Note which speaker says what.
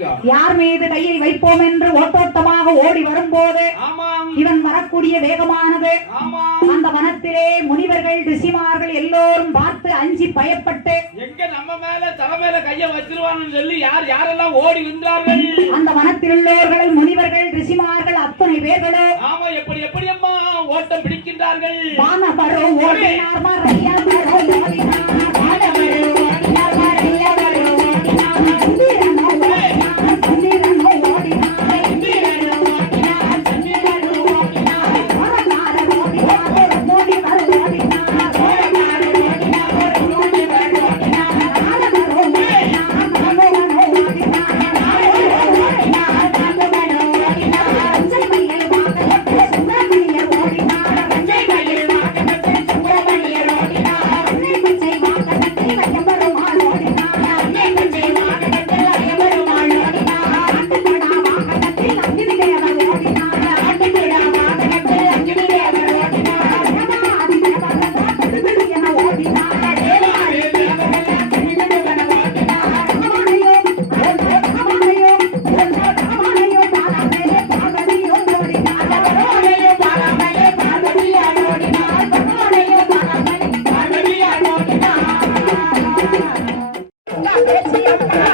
Speaker 1: பிடிப்போம் என்று ஓட்டோட்டமாக ஓடி வரும்போது
Speaker 2: ஆமாம்.
Speaker 1: இவன் வரக்கூடிய வேகமானது. அந்த வனத்திலே முனிவர்கள் ரிஷிமார்கள் எல்லோரும் பார்த்து அஞ்சி பயப்பட்டு
Speaker 2: எங்க நம்ம மேல தலைமையில கைய வச்சிருவான்னு சொல்லி யார் யாரெல்லாம் ஓடி வந்தார்கள்
Speaker 1: அந்த வனத்தில் உள்ளவர்கள் முனிவர்கள் ரிஷிமார்கள் அத்தனை பேர்களும்
Speaker 2: ஆமா எப்படி எப்படி அம்மா ஓட்டம் பிடிக்கின்றார்கள்?
Speaker 1: வானவரும் ஓடினார் ஓடினார் ஐயனாரோ